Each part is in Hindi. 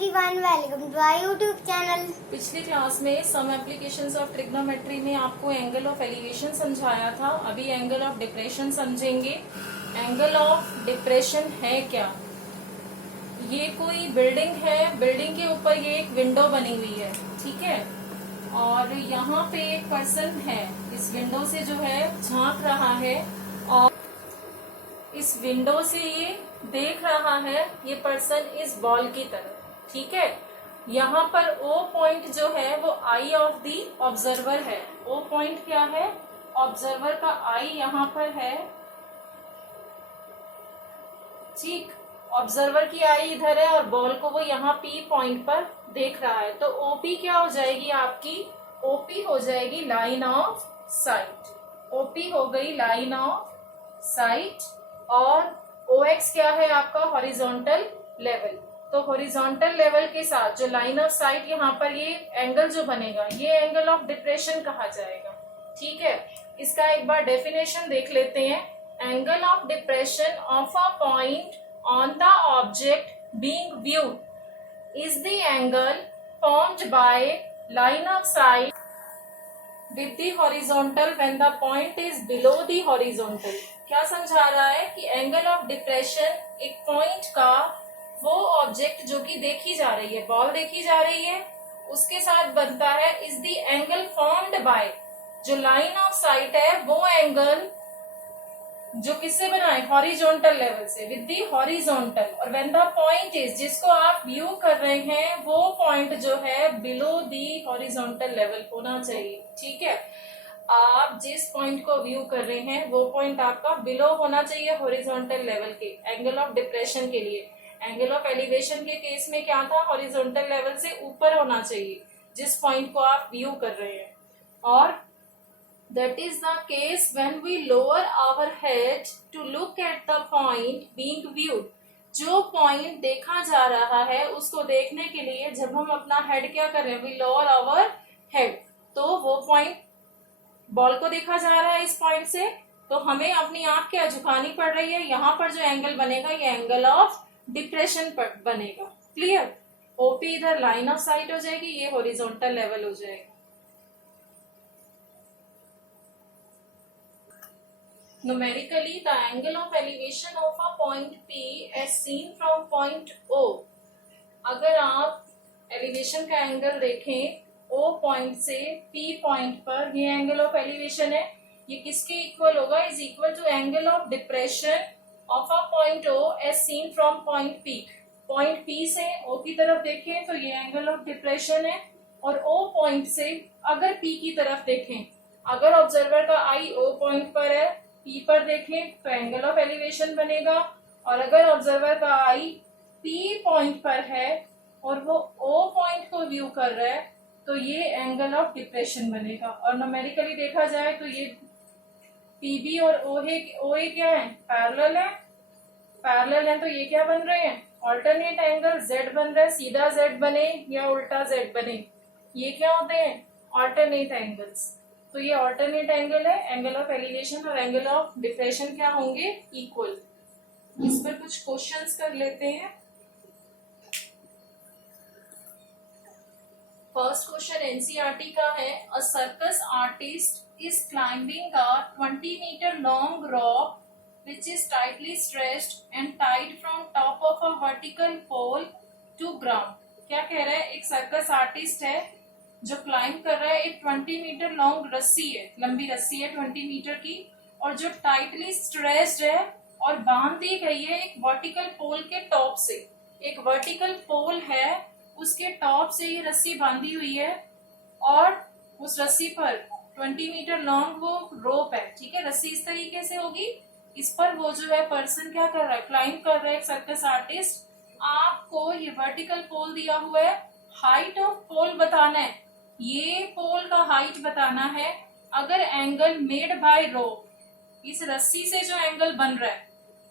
Everyone, welcome to our YouTube channel. पिछली क्लास में सम एप्लीकेशंस ऑफ ट्रिग्नोमेट्री में आपको एंगल ऑफ एलिवेशन समझाया था। अभी एंगल ऑफ डिप्रेशन समझेंगे। एंगल ऑफ डिप्रेशन है क्या? ये कोई बिल्डिंग है, बिल्डिंग के ऊपर ये एक विंडो बनी हुई है, ठीक है। और यहाँ पे एक पर्सन है, इस विंडो से जो है झांक रहा है और इस विंडो से ये देख रहा है ये पर्सन इस बॉल की तरफ, ठीक है। यहाँ पर O पॉइंट जो है वो आई ऑफ दी ऑब्जर्वर है। O पॉइंट क्या है? ऑब्जर्वर का आई यहाँ पर है, ठीक। ऑब्जर्वर की आई इधर है और बॉल को वो यहाँ P पॉइंट पर देख रहा है। तो OP क्या हो जाएगी आपकी? OP हो जाएगी लाइन ऑफ साइट। OP हो गई लाइन ऑफ साइट और OX क्या है आपका? Horizontal level. तो हॉरिजॉन्टल लेवल के साथ जो लाइन ऑफ साइट यहाँ पर ये एंगल जो बनेगा ये एंगल ऑफ डिप्रेशन कहा जाएगा, ठीक है। इसका एक बार डेफिनेशन देख लेते हैं। Angle of depression of a point on the object being viewed is the angle formed by line of site with the horizontal when the point is below the horizontal। क्या समझा रहा है कि एंगल ऑफ डिप्रेशन एक पॉइंट का वो ऑब्जेक्ट जो कि देखी जा रही है, बॉल देखी जा रही है, उसके साथ बनता है is the angle formed by, जो लाइन ऑफ साइट है वो एंगल जो किससे बना है? हॉरिजॉन्टल लेवल से, विद दी हॉरिजॉन्टल। और व्हेन द पॉइंट इज, जिसको आप व्यू कर रहे हैं वो पॉइंट जो है बिलो दी हॉरिजॉन्टल लेवल होना चाहिए, ठीक है। आप जिस पॉइंट को व्यू कर रहे हैं वो पॉइंट आपका बिलो होना चाहिए हॉरिजॉन्टल लेवल के, एंगल ऑफ डिप्रेशन के लिए। एंगल ऑफ एलिवेशन के केस में क्या था? हॉरिजॉन्टल लेवल से ऊपर होना चाहिए जिस पॉइंट को आप व्यू कर रहे हैं। और that is the case when we lower our head to look at the point being viewed। जो पॉइंट देखा जा रहा है उसको देखने के लिए जब हम अपना हेड क्या कर रहे हैं? we lower our head। तो वो पॉइंट बॉल को देखा जा रहा है इस पॉइंट से, तो हमें अपनी आंख क्या झुकानी पड़ रही है? यहाँ पर जो एंगल बनेगा ये एंगल ऑफ डिप्रेशन पर बनेगा। क्लियर? ओपी इधर लाइन ऑफ साइट हो जाएगी, ये हॉरिजॉन्टल लेवल हो जाएगा। Numerically, the angle of elevation of a point P as seen from point O। अगर आप एलिवेशन का एंगल देखें O पॉइंट से P पॉइंट पर, ये एंगल ऑफ एलिवेशन है, ये किसके इक्वल होगा? Is equal to angle of depression of a point O as seen from point P। Point P से O की तरफ देखें तो ये एंगल ऑफ डिप्रेशन है, और O पॉइंट से अगर P की तरफ देखें, अगर ऑब्जर्वर का आई O पॉइंट पर है, P पर देखें तो एंगल ऑफ एलिवेशन बनेगा। और अगर ऑब्जर्वर का आई P पॉइंट पर है और वो O पॉइंट को व्यू कर रहा है तो ये एंगल ऑफ डिप्रेशन बनेगा। और न्यूमेरिकली देखा जाए तो ये PB और OA क्या है? पैरेलल है। पैरेलल है तो ये क्या बन रहे हैं? ऑल्टरनेट एंगल Z बन रहा है। सीधा Z बने या उल्टा Z बने, ये क्या होते हैं? Alternate angles. तो ये ऑल्टरनेट एंगल है। एंगल ऑफ एलिवेशन और एंगल ऑफ डिप्रेशन क्या होंगे? इक्वल। इस पर कुछ क्वेश्चंस कर लेते हैं। फर्स्ट क्वेश्चन एनसीईआरटी का है। A circus artist is climbing a 20 metre long rock which is tightly stretched and tied from top of a vertical pole to ground। क्या कह रहा है? एक सर्कस आर्टिस्ट है जो क्लाइंब कर रहा है, एक 20 मीटर लॉन्ग रस्सी है, लंबी रस्सी है 20 मीटर की, और जो टाइटली स्ट्रेच्ड है और बांध दी गई है एक वर्टिकल पोल के टॉप से। एक वर्टिकल पोल है, उसके टॉप से ये रस्सी बांधी हुई है, और उस रस्सी पर 20 मीटर लॉन्ग वो रोप है, ठीक है। रस्सी इस तरीके से होगी, इस पर वो जो है पर्सन क्या कर रहा है? क्लाइंब कर रहा है, एक सर्कस आर्टिस्ट। आपको ये वर्टिकल पोल दिया हुआ है, हाइट ऑफ पोल बताना है, ये पोल का हाइट बताना है। अगर एंगल मेड बाय रोप, इस रस्सी से जो एंगल बन रहा है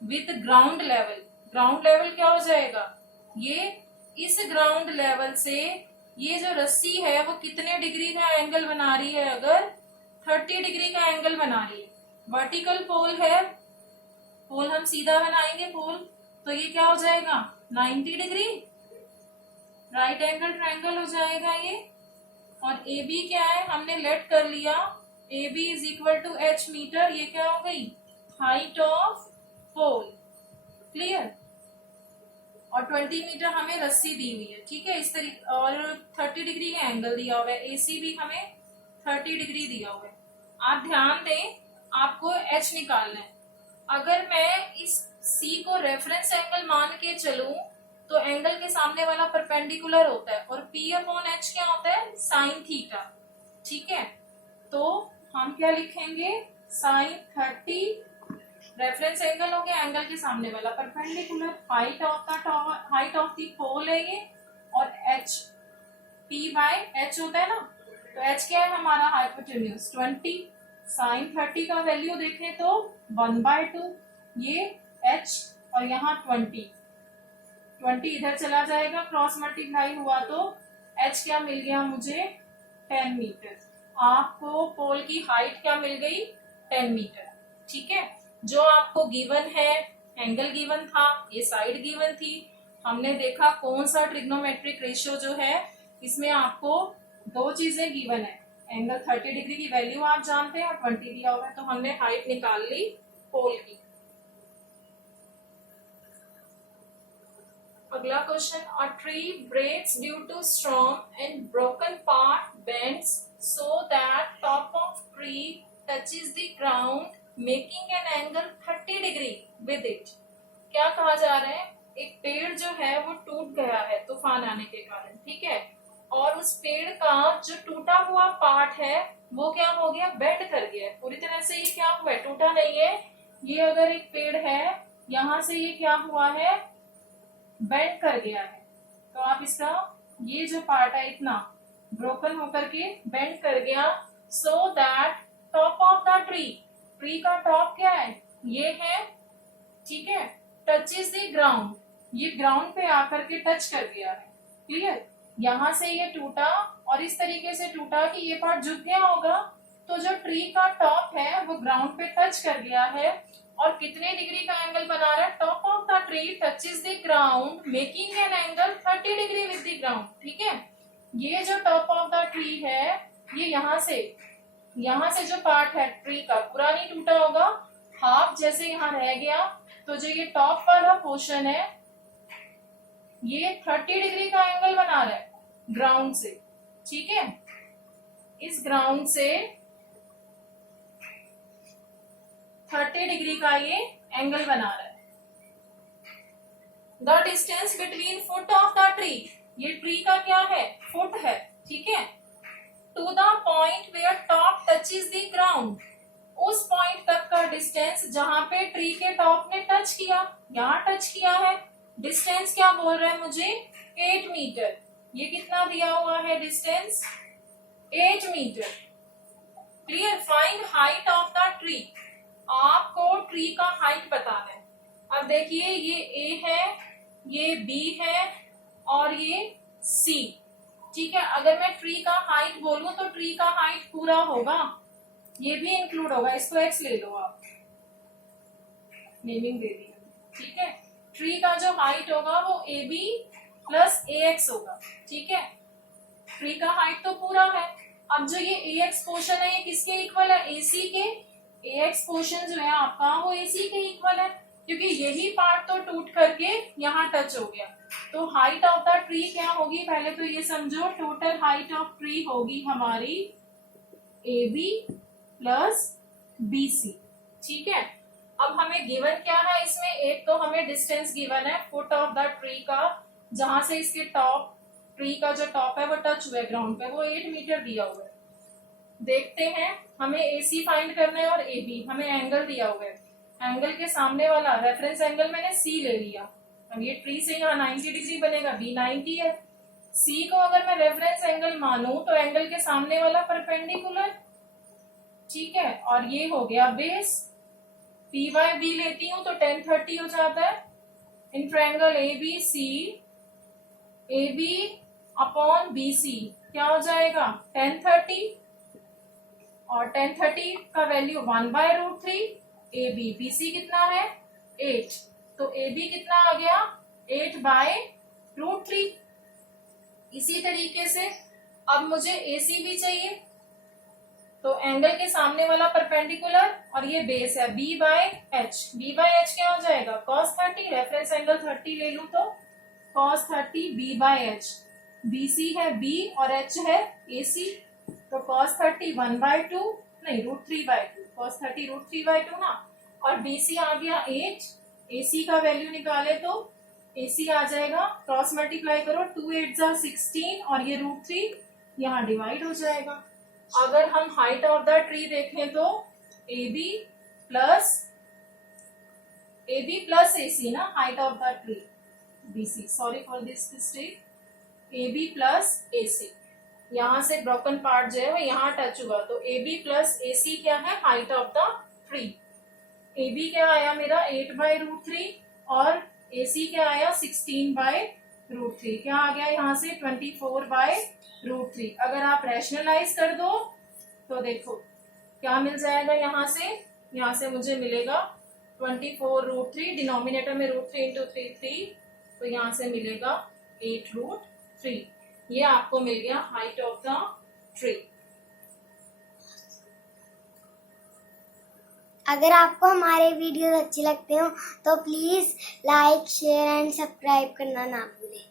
with ground level, ground level क्या हो जाएगा? ये इस ग्राउंड लेवल से ये जो रस्सी है वो कितने डिग्री का एंगल बना रही है? अगर 30 डिग्री का एंगल बना रही है। वर्टिकल पोल है, पोल हम सीधा बनाएंगे पोल, तो ये क्या हो जाएगा? 90 डिग्री। राइट एंगल ट्रायंगल हो जाएगा ये। और ए बी क्या है, हमने लेट कर लिया, A B is equal to H metre, ये क्या हो गई, हाइट ऑफ पोल। क्लियर। और 20 मीटर हमें रस्सी दी हुई है, ठीक है, इस तरीके, और 30 डिग्री का एंगल दिया हुआ है, एसी भी हमें 30 डिग्री दिया हुआ है। आप ध्यान दें, आपको एच निकालना है। अगर मैं इस सी को रेफरेंस एंगल मान के चलूं तो एंगल के सामने वाला परपेंडिकुलर होता है, और पी अपॉन एच क्या होता है, साइन थीटा। ठीक है, तो हम क्या लिखेंगे, साइन 30, रेफरेंस एंगल हो गया, एंगल के सामने वाला परपेंडिकुलर, हाइट ऑफ द पोल है ये, और एच पी बाय एच होता है ना, तो एच क्या है हमारा, हाइपोटेन्यूज 20, साइन 30 का वैल्यू देखें तो 1/2, ये एच, और यहाँ 20 इधर चला जाएगा, क्रॉस मल्टीप्लाई हुआ तो एच क्या मिल गया मुझे, 10 मीटर। आपको पोल की हाइट क्या मिल गई, 10 मीटर। ठीक है, जो आपको गिवन है, एंगल गिवन था, ये साइड गिवन थी, हमने देखा कौन सा ट्रिग्नोमेट्रिक रेशियो जो है, इसमें आपको दो चीजें गिवन है, एंगल 30 डिग्री की वैल्यू आप जानते हैं और 20 दिया हुआ है, तो हमने हाइट निकाल ली पोल की। अगला question, a tree breaks due to storm and broken part bends so that top of tree touches the ground making an angle 30 degree with it। क्या कहा जा रहा है, एक पेड़ जो है वो टूट गया है तूफान आने के कारण, ठीक है, और उस पेड़ का जो टूटा हुआ पार्ट है वो क्या हो गया, बेंड कर गया है पूरी तरह से। ये क्या हुआ है, टूटा नहीं है, ये अगर एक पेड़ है, यहां से ये क्या हुआ है, बेंड कर गया है, तो आप इसका ये जो पार्ट है इतना ब्रोकन होकर के बेंड कर गया, so that top of the tree का टॉप क्या है, ये है, ठीक है, टचेस द ग्राउंड, ये ग्राउंड पे आकर के टच कर गया है। क्लियर, यहां से ये टूटा और इस तरीके से टूटा कि ये पार्ट झुक गया होगा, तो जो ट्री का टॉप है वो ग्राउंड पे टच कर गया है, और कितने डिग्री का एंगल बना रहा है, top of the tree touches the ground making an angle 30 degree with the ground. ठीक है, ये जो टॉप ऑफ द ट्री है, ये यहाँ से जो पार्ट है ट्री का पूरा नहीं टूटा होगा, हाफ जैसे यहाँ रह गया, तो जो ये टॉप वाला पोर्शन है ये 30 डिग्री का एंगल बना रहा है ग्राउंड से। ठीक है, इस ग्राउंड से 30 डिग्री का ये एंगल बना रहा है। The distance between foot of the tree, ये ट्री का क्या है, फुट है, ठीक है, to the point where top touches the ground, उस पॉइंट तक का डिस्टेंस जहां पे ट्री के टॉप ने टच किया, यहाँ टच किया है, डिस्टेंस क्या बोल रहा है मुझे, 8 मीटर। ये कितना दिया हुआ है distance, 8 metre. Clear, find height of the tree, आपको ट्री का हाइट बताना है। अब देखिए, ये ए है, ये बी है और ये सी। ठीक है, अगर मैं ट्री का हाइट बोलूं तो ट्री का हाइट पूरा होगा, ये भी इंक्लूड होगा, इसको एक्स ले लो आप, नेमिंग दे दी। ठीक है, ट्री का जो हाइट होगा वो A B plus A X होगा। ठीक है, ट्री का हाइट तो पूरा है। अब जो ये ए एक्स पोर्शन है ये किसके इक्वल है, ए सी के। ए एक्स पोर्शन जो है आपका वो ए सी के इक्वल है, क्योंकि यही पार्ट तो टूट करके यहाँ टच हो गया। तो हाइट ऑफ द ट्री क्या होगी, पहले तो ये समझो, टोटल हाइट ऑफ ट्री होगी हमारी A B plus B C. ठीक है, अब हमें गिवन क्या है इसमें, एक तो हमें डिस्टेंस गिवन है फुट ऑफ द ट्री का, जहां से इसके टॉप, ट्री का जो टॉप है वो टच हुआ है ग्राउंड पे, वो 8 मीटर दिया हुआ है। देखते हैं, हमें AC फाइंड करना है और AB, हमें एंगल दिया हुआ है, एंगल के सामने वाला रेफरेंस एंगल मैंने C ले लिया, अब ये ट्री से यहाँ 90 डिग्री बनेगा, B 90 है। C को अगर मैं रेफरेंस एंगल मानूं तो एंगल के सामने वाला परपेंडिकुलर, ठीक है, और ये हो गया बेस, P बाय B लेती हूँ तो 1030 हो जाता है, in triangle ABC, AB upon BC क्या हो जाएगा 1030, और 1030 का वैल्यू 1/√3, AB, BC कितना है 8, तो AB कितना आ गया 8/√3। इसी तरीके से अब मुझे AC भी चाहिए, तो एंगल के सामने वाला परपेंडिकुलर और ये बेस है B by H. B by H क्या हो जाएगा cos 30, रेफरेंस एंगल 30 ले लूं तो cos 30 B by H. BC है B और H है AC, तो cos 30 1 बाय 2 नहीं √3 बाय 2, cos 30 √3 बाय 2 ना, और BC आ गया 8, AC का वैल्यू निकाले तो AC आ जाएगा, क्रॉस मल्टीप्लाई करो 2 8 जा 16 और ये √3 यहाँ डिवाइड हो जाएगा। अगर हम हाइट ऑफ द ट्री देखें तो AB प्लस AC ना, height of the tree BC, sorry for this mistake, AB plus AC, यहाँ से ब्रोकन पार्ट जो है वो यहाँ टच हुआ, तो AB प्लस AC क्या है height of the tree. AB क्या आया मेरा 8 बाय √3 और AC क्या आया 16 बाय √3, क्या आ गया यहाँ से 24 बाय √3। अगर आप रैशनलाइज कर दो तो देखो क्या मिल जाएगा, यहाँ से मुझे मिलेगा 24 √3, डिनोमिनेटर में √3 इंटू 3, तो यहाँ से मिलेगा 8 √3। ये आपको मिल गया हाइट ऑफ द ट्री। अगर आपको हमारे वीडियो अच्छे लगते हो तो please like share and subscribe करना ना भूलें।